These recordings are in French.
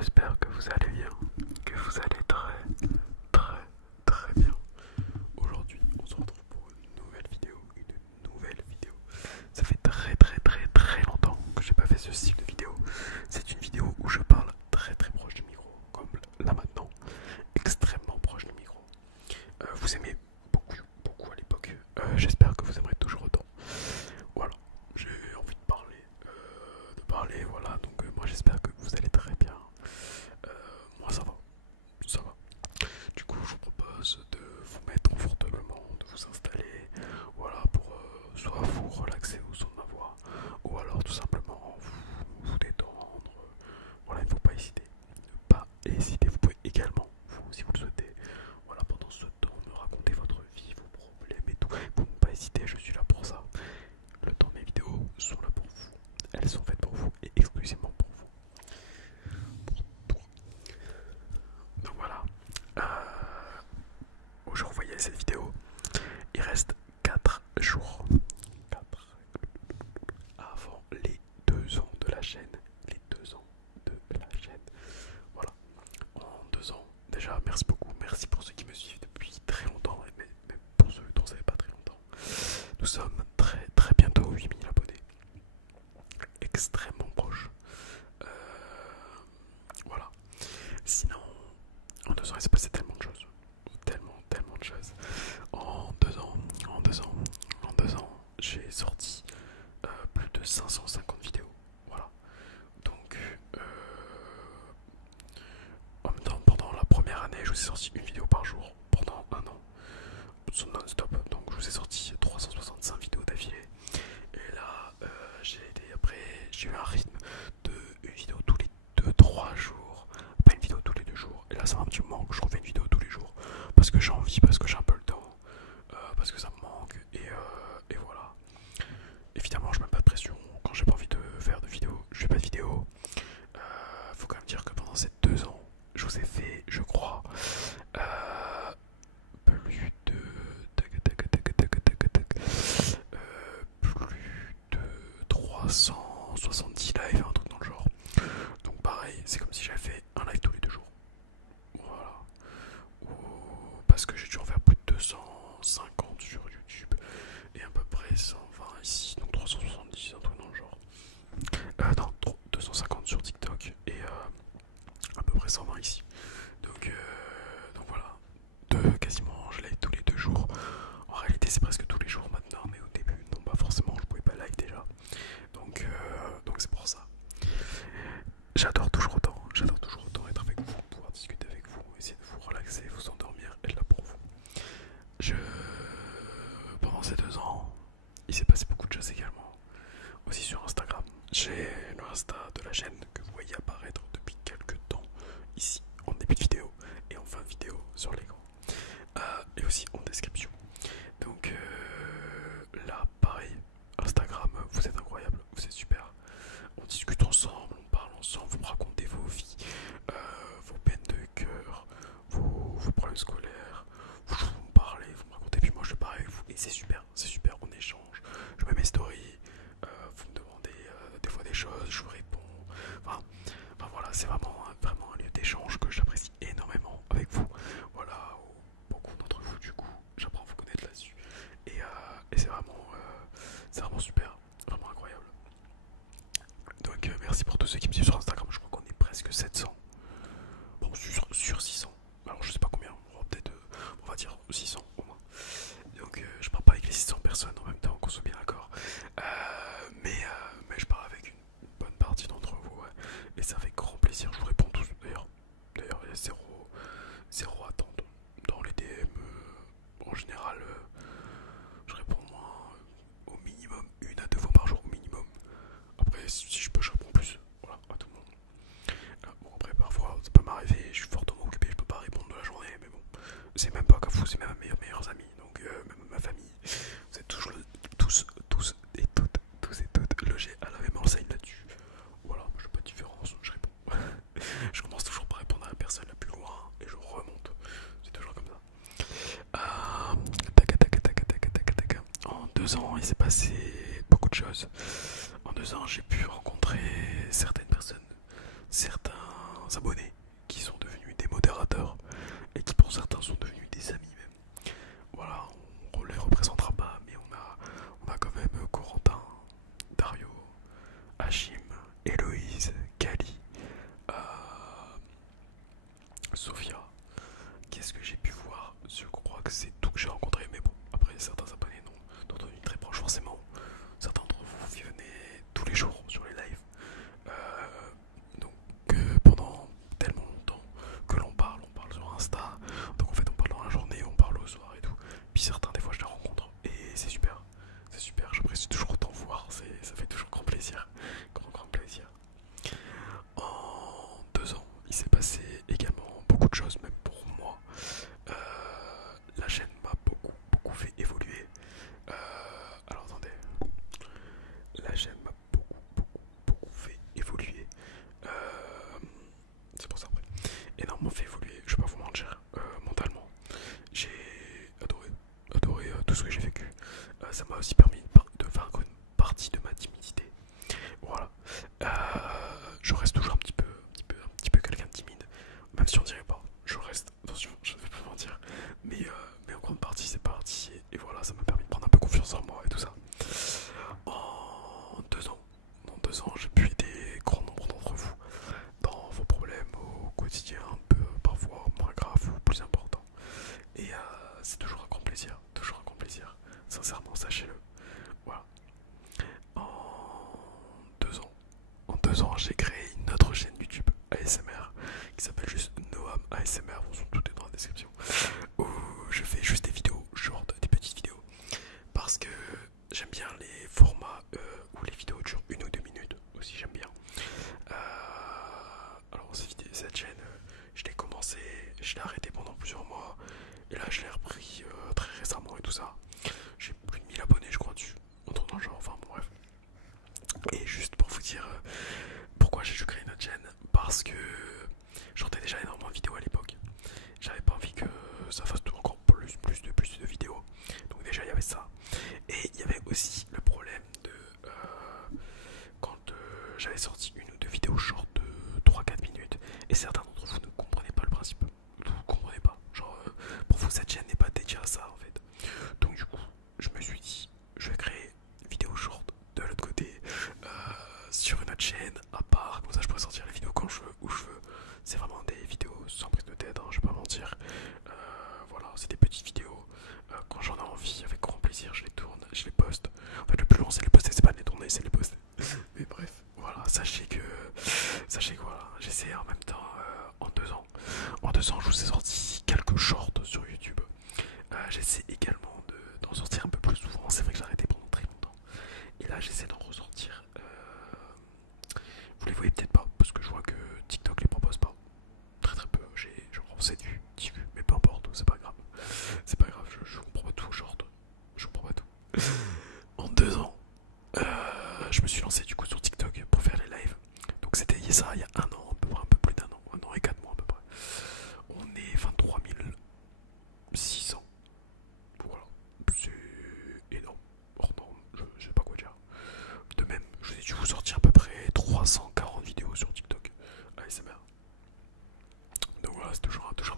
J'espère que vous allez bien, que vous allez très bien. Aujourd'hui, on se retrouve pour une nouvelle vidéo. Ça fait très longtemps que j'ai pas fait ce style de vidéo. C'est une vidéo où je parle très proche du micro, comme là maintenant, extrêmement proche du micro. Vous aimez beaucoup à l'époque. J'espère que vous aimerez toujours autant. Voilà, j'ai envie de parler, voilà. Donc moi j'espère que vous allez très bien. Moi ça va. Du coup je vous propose de vous mettre confortablement, de vous installer, voilà, pour soit vous relaxer au son de ma voix, ou alors tout simplement vous détendre. Voilà, il ne faut pas hésiter. Ne pas hésiter, vous pouvez également, vous, si vous le souhaitez, voilà, pendant ce temps, me raconter votre vie, vos problèmes et tout. Vous ne pas hésiter, je suis là pour ça. Le temps de mes vidéos sont là pour vous. Elles sont faites pour vous et exclusivement pour vous. Pour toi. Donc voilà. Où je revoyais cette vidéo. Il reste 4 jours. 4 avant les 2 ans de la chaîne. Les 2 ans de la chaîne. Voilà. En 2 ans. Déjà, merci beaucoup. Merci pour ceux qui me suivent depuis très longtemps. Mais pour ceux dont ça fait pas très longtemps. Nous sommes très bientôt 8000 abonnés. Extrêmement proches. Voilà. Sinon, en 2 ans, il s'est passé tellement de choses. Tellement de choses. En 2 ans, j'ai sorti plus de 550 vidéos. Voilà. Donc, en même temps, pendant la première année, je vous ai sorti une vidéo par jour pendant un an. Non-stop. Donc, je vous ai sorti 365 vidéos d'affilée. Et là, j'ai eu un rythme de une vidéo tous les 2-3 jours. Pas une vidéo tous les 2 jours. Et là, ça va un petit moment que je refais une vidéo tous les jours. Parce que j'ai envie, parce que j'ai un peu le temps. Parce que ça me manque. Et voilà. Évidemment, je mets pas de pression. Quand j'ai pas envie de faire de vidéo, je fais pas de vidéo. Faut quand même dire que pendant ces 2 ans, je vous ai fait, je crois, plus de plus de 370 lives, un truc dans le genre. Donc pareil, c'est comme si j'avais fait un live tous les 2 jours. Voilà. Parce que j'ai dû en faire plus de 250 sur YouTube et à peu près 120 ici, donc 370, un truc dans le genre. Non, 250 sur TikTok et à peu près 120 ici. Donc voilà, quasiment je live tous les 2 jours. En réalité c'est presque tous les jours maintenant, mais au début non, pas forcément, je pouvais pas live déjà. Donc c'est pour ça. J'adore toujours autant être avec vous, pouvoir discuter avec vous, essayer de vous relaxer, vous endormir, être là pour vous. Pendant ces 2 ans, il s'est passé beaucoup de choses également. Aussi sur Instagram. J'ai le Insta de la chaîne que vous voyez apparaître depuis quelques temps ici en début de vidéo et en fin de vidéo sur l'écran. Et aussi en description. Donc là, pareil, Instagram, vous êtes incroyable, vous êtes super. On discute ensemble, on parle ensemble, vous me racontez vos vies, vos peines de cœur, vos problèmes scolaires, vous me parlez, vous me racontez, puis moi je parle avec vous, et c'est super, on échange. Je mets mes stories, vous me demandez des fois des choses, je vous réponds. Enfin voilà, c'est vraiment un lieu d'échange que j'apprécie énormément avec vous. Voilà, beaucoup d'entre vous, du coup, j'apprends à vous connaître là-dessus. Et c'est vraiment super, vraiment incroyable. Donc merci pour tous ceux qui me suivent sur Instagram, je crois qu'on est presque 700. Bon, sur 600. Alors je sais pas combien, on va dire 600 au moins. Donc je parle pas avec les 600 personnes en même temps, qu'on soit bien d'accord. Mais je parle avec une bonne partie d'entre vous, ouais. Et ça fait grand plaisir, je vous réponds tous. D'ailleurs il y a zéro attente dans les DM. En général, je réponds moins, au minimum 1 à 2 fois par jour au minimum. Après si je peux, je réponds plus, voilà, à tout le monde. Bon, après parfois ça peut m'arriver, je suis fortement occupé, je peux pas répondre de la journée, mais bon, c'est même pas qu'à vous, c'est même à mes meilleurs amis, donc même ma famille. Vous êtes toujours tous et toutes logés à la même enseigne là-dessus. Voilà, je fais pas de différence, je réponds. Je commence toujours par répondre à la personne la plus loin et je remonte. C'est toujours comme ça. En 2 ans, il s'est passé beaucoup de choses. En 2 ans, j'ai pu rencontrer certaines personnes, certains abonnés qui sont devenus des modérateurs et qui pour certains sont devenus des amis même. Voilà, on les représentera pas, mais on a quand même Corentin, Dario, Hachim, Héloïse, Kali, euh, Sophia. Qu'est-ce que j'ai pu voir? Je crois que c'est tout que j'ai rencontré, mais bon, après certains abonnés n'ont devenu très proches forcément. Certains d'entre vous y venaient tous les jours sur les lives. Donc pendant tellement longtemps que on parle sur Insta. Donc en fait on parle dans la journée, on parle au soir et tout. Puis certains des fois je les rencontre et c'est super. C'est super, j'apprécie toujours autant voir, ça fait toujours grand plaisir. Grand plaisir. En 2 ans, il s'est passé également beaucoup de choses, même pour moi. La chaîne m'a beaucoup fait évoluer. Alors attendez, la chaîne m'a beaucoup fait évoluer. C'est pour ça après. Énormément fait évoluer, je vais pas vous mentir, mentalement. J'ai adoré tout ce que j'ai vécu. Ça m'a aussi permis de vaincre une partie de ma timidité. Voilà. Je reste toujours un petit peu quelqu'un de timide, même si on dirait pas. Je reste, attention, je ne vais pas mentir, mais en grande partie c'est parti et voilà, ça m'a permis de prendre un peu confiance en moi et tout ça. En 2 ans, j'ai pu aider grand nombre d'entre vous dans vos problèmes au quotidien, un peu parfois moins graves ou plus importants. Et c'est toujours un grand plaisir, sincèrement, sachez-le. Voilà. En 2 ans, j'ai créé une autre chaîne YouTube ASMR qui s'appelle juste Noam ASMR, tout est dans la description, où je fais juste des vidéos short, des petites vidéos, parce que j'aime bien les formats où les vidéos durent 1 ou 2 minutes, aussi j'aime bien. Alors cette chaîne, je l'ai commencé, je l'ai arrêté pendant plusieurs mois, et là je l'ai repris très récemment et tout ça. J'ai plus de 1000 abonnés je crois dessus, en tournant le genre, enfin bon bref. Et juste pour vous dire pourquoi j'ai dû créer notre chaîne, parce que je sortais déjà énormément de vidéos à l'époque. J'avais pas envie que ça fasse encore plus de vidéos. Donc déjà il y avait ça. Et il y avait aussi le problème de quand j'avais sorti 1 ou 2 vidéos short de 3-4 minutes. Et certains d'entre vous ne comprenaient pas le principe. Vous ne comprenez pas. Genre pour vous cette chaîne n'est pas dédiée à ça en fait. Donc du coup je me suis dit je vais créer une vidéo short de l'autre côté sur une autre chaîne à part, comme ça je pourrais sortir les vidéos quand je veux, où je veux. C'est vraiment des vidéos sans prise de tête, hein, je vais pas mentir. Voilà, c'est des petites vidéos. Quand j'en ai envie, avec grand plaisir, je les tourne, je les poste. En fait, le plus long c'est de les poster, c'est pas de les tourner, c'est de les poster. Mais bref, voilà, sachez que voilà, j'essaie en même temps en 2 ans. En 2 ans, je vous ai sorti quelques shorts sur YouTube. J'essaie également d'en sortir un peu plus souvent. C'est vrai que j'ai arrêté pendant très longtemps. Et là, j'essaie d'en ressortir. Vous les voyez peut-être pas, parce que je vois que TikTok les propose pas. Très peu. J'ai genre 7 vues, 10 vues, mais peu importe, c'est pas grave. C'est pas grave, je comprends pas tout, short. Je comprends pas tout. En 2 ans, je me suis lancé du coup sur TikTok pour faire les lives. Donc c'était ça il y a 1 an, à peu près, un peu plus d'1 an, 1 an et 4 mois à peu près. On est 23 600. Voilà, c'est énorme, hors norme, je sais pas quoi dire. De même, je vous ai dû vous sortir à peu près 340 vidéos sur TikTok ASMR. Donc voilà, c'est toujours un plaisir.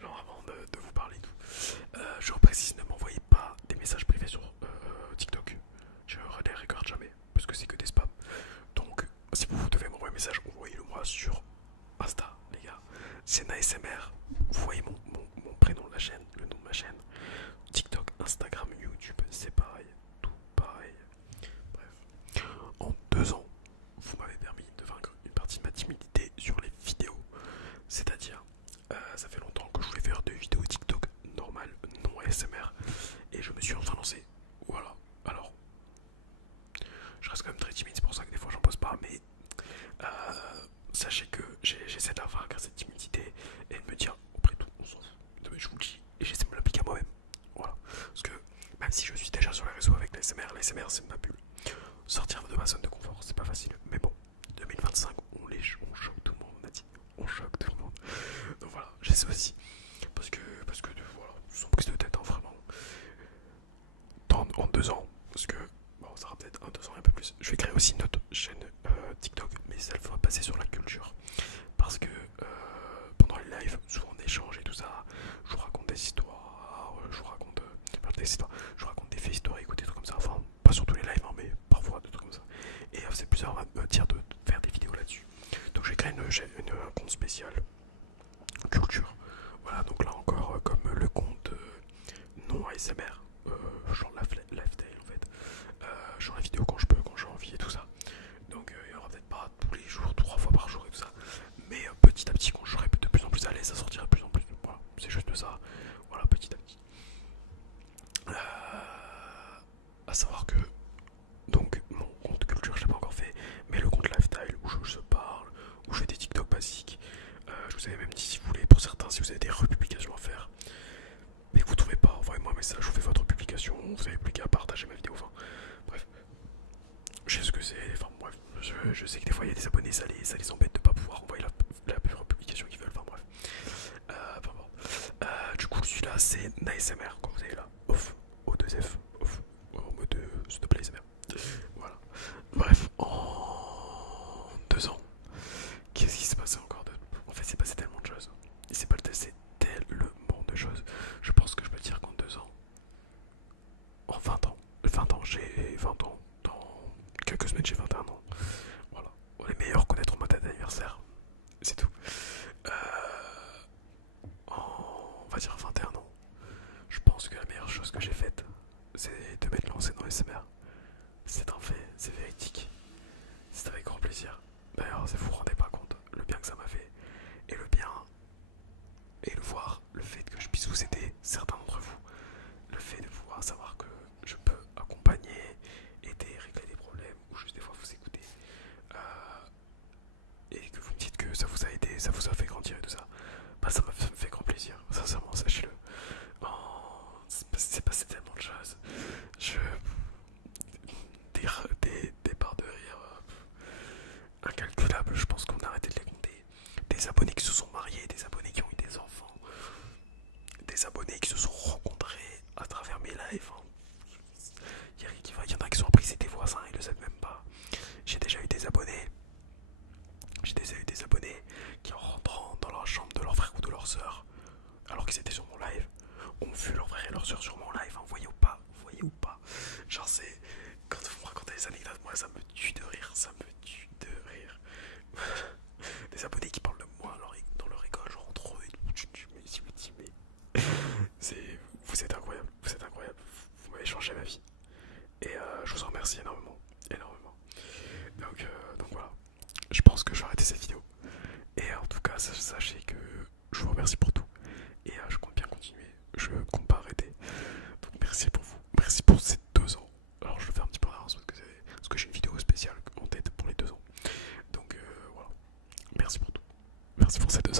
Genre avant de vous parler et tout. Je reprécise, ne m'envoyez pas des messages privés sur TikTok. Je les regarde jamais, parce que c'est que des spams. Donc, si vous devez m'envoyer un message, envoyez-le moi sur Insta, les gars. C'est ASMR. Vous voyez mon prénom de la chaîne, le nom de ma chaîne. TikTok, Instagram, YouTube, c'est pareil. Tout pareil. Bref. En 2 ans, vous m'avez permis de vaincre une partie de ma timidité sur les vidéos. C'est-à-dire, ça fait longtemps que je voulais faire des vidéos TikTok normales, non ASMR. Et je me suis enfin lancé. Voilà. Alors, je reste quand même très timide, c'est pour ça que des fois j'en pose pas. Mais sachez que j'essaie de vaincre cette timidité et de me dire, après tout, on s'en fout. Je vous le dis, et j'essaie de me l'appliquer à moi-même. Voilà. Parce que même si je suis déjà sur les réseaux avec l'ASMR c'est ma bulle. Sortir de ma zone de confort, c'est pas facile. Mais bon, 2025, on choque tout le monde, on a dit. On choque tout le monde. Donc voilà, j'essaie aussi. Parce que voilà, sans prise de tête, hein, vraiment. En 2 ans, parce que, bon, ça sera peut-être 1, 2 ans et un peu plus. Je vais créer aussi une autre chaîne TikTok, mais ça va passer sur la culture. histoires. Je raconte des faits historiques ou des trucs comme ça. Enfin, pas sur tous les lives, hein, mais parfois des trucs comme ça. Et c'est plusieurs me dire de faire des vidéos là-dessus. Donc j'ai créé un compte spécial culture. Voilà, donc là encore, comme le compte non ASMR, genre lifestyle en fait. Genre la vidéo quand je peux, quand j'ai envie et tout ça. Donc il y aura peut-être pas tous les jours, 3 fois par jour et tout ça. Mais petit à petit, quand je serai de plus en plus à l'aise, ça sortira de plus en plus. Voilà, c'est juste ça. Voilà, petit à petit. À savoir que, donc, mon compte culture, je l'ai pas encore fait, mais le compte lifestyle où je parle, où je fais des TikTok basiques. Je vous avais même dit, si vous voulez, pour certains, si vous avez des republications à faire, mais que vous trouvez pas, envoyez-moi un message, je vous fais votre publication, vous avez plus qu'à partager ma vidéo. Enfin, bref, je sais ce que c'est. Enfin, bref, je sais que des fois il y a des abonnés, ça les embête de pas pouvoir envoyer la republication qu'ils veulent. Enfin, bref. Du coup, celui-là, c'est ASMR, comme vous avez là, off, O2F, off, en mode s'il te plaît, ASMR. Voilà. Bref, en 2 ans, qu'est-ce qui s'est passé encore de... En fait, c'est passé tellement de choses. Il s'est passé tellement de choses. Je pense que je peux dire qu'en 2 ans, en 20 ans, j'ai 20 ans. Dans quelques semaines, j'ai 21 ans. Voilà. On est meilleurs connaître ma date d'anniversaire. C'est tout. On va dire 21 ans. Je pense que la meilleure chose que j'ai faite, c'est de m'être lancé dans SMR. C'est un fait, c'est véridique. C'est avec grand plaisir. D'ailleurs, vous vous rendez pas compte le bien que ça m'a fait. Et le bien, et le voir, le fait que je puisse vous aider, certains d'entre vous. Le fait de pouvoir savoir que je peux accompagner, aider, régler des problèmes, ou juste des fois vous écouter. Et que vous me dites que ça vous a aidé, ça vous a fait grandir et tout ça. Bah ça me fait grand plaisir, sincèrement, sachez-le. Oh, c'est passé tellement de choses. Des barres de rire incalculables, je pense qu'on a arrêté de les compter. Des abonnés qui se sont mariés, des abonnés qui ont eu des enfants, des abonnés qui se sont rencontrés à travers mes lives. Il y en a qui sont appris, c'est des voisins, ils le savent même pas. J'ai déjà eu des abonnés. Qui en rentrant dans la chambre de leur frère ou de leur soeur, alors qu'ils étaient sur mon live, ont vu leur frère et leur soeur sur mon live, hein, voyez ou pas. Genre c'est... Quand vous me racontez les anecdotes, moi ça me tue de rire, Des abonnés qui parlent de moi dans leur école, genre entre eux et tout, mais... Vous êtes incroyable, vous m'avez changé ma vie. Et je vous en remercie énormément. Donc voilà, je pense que je vais arrêter cette vidéo. Et en tout cas, sachez que je vous remercie pour tout. Et je compte bien continuer. Je compte pas arrêter. Donc merci pour vous. Merci pour ces 2 ans. Alors je le fais un petit peu en avance parce que j'ai une vidéo spéciale en tête pour les 2 ans. Donc voilà. Merci pour tout. Merci pour ces 2 ans.